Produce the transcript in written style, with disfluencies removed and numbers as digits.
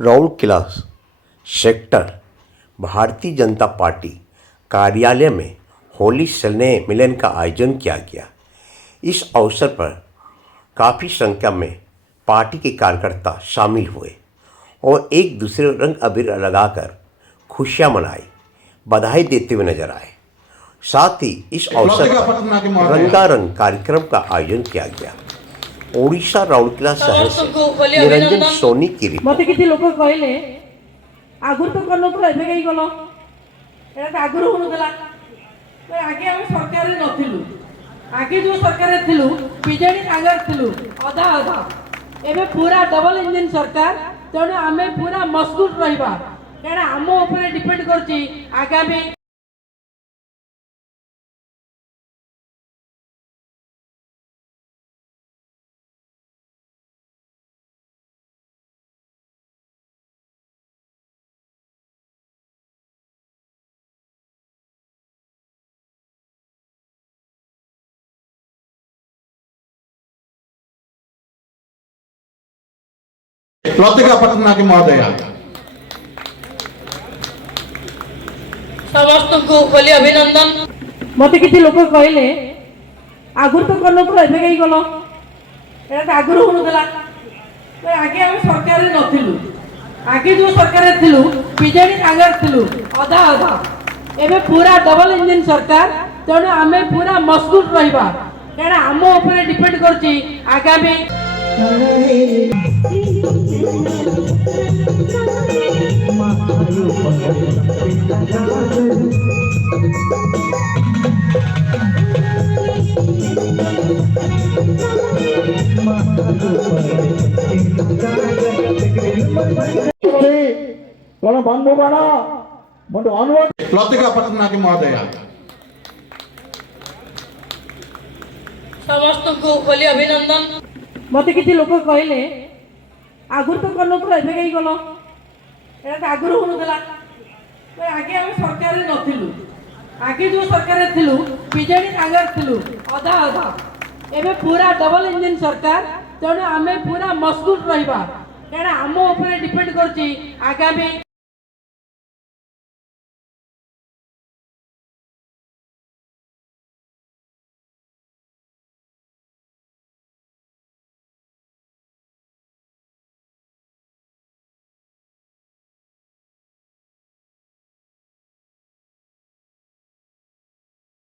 Rourkela sector Bharatiya Janata party कार्यालय में होली स्नेह मिलन का आयोजन किया गया। इस अवसर पर काफ़ी संख्या में पार्टी के कार्यकर्ता शामिल हुए और एक दूसरे रंग अबीर लगाकर खुशियां मनाई, बधाई देते हुए नजर आए। साथ ही इस अवसर पर रंगारंग कार्यक्रम का आयोजन किया गया। ओडिशा राउरकेला शहर से निरंजन सोनी की रिपोर्ट। मत किसी लोक कहले आगुर तो करनथला एबे कई गलो एटा तो आगुर होनथला तो आगे हम सरकार नथिलु आगे जो सरकार थिलु बीजेडी आगर थिलु आधा आधा एबे पूरा डबल इंजन सरकार तेणु आमे पूरा मजबूत रहिबा कारण आम ऊपर डिपेंड करछि आगामी लतिका पटनायक महोदय समस्त को होली अभिनंदन। मत किसी लोक कहले आगुर तो करनथला एबे कई गलो एटा तो आगुर होनथला तो आगे हम सरकार नथिलु आगे जो सरकार थिलु बीजेडी आगर थिलु आधा आधा एबे पूरा डबल इंजन सरकार तेणु आमे पूरा मजबूत रहिबा कारण आम ऊपर डिपेंड करछि आगामी लतिका पटनायक महोदय समस्त को होली अभिनंदन। मत किसी लोक कहले आगुर तो करनथला एबे कई गलो एटा तो आगुर होनथला तो आगे हम सरकार नथिलु आगे जो सरकार थिलु बीजेडी आगर थिलु आधा आधा एबे पूरा डबल इंजन सरकार तेणु आमे पूरा मजबूत रहिबा कारण आम ऊपर डिपेंड करछि आगामी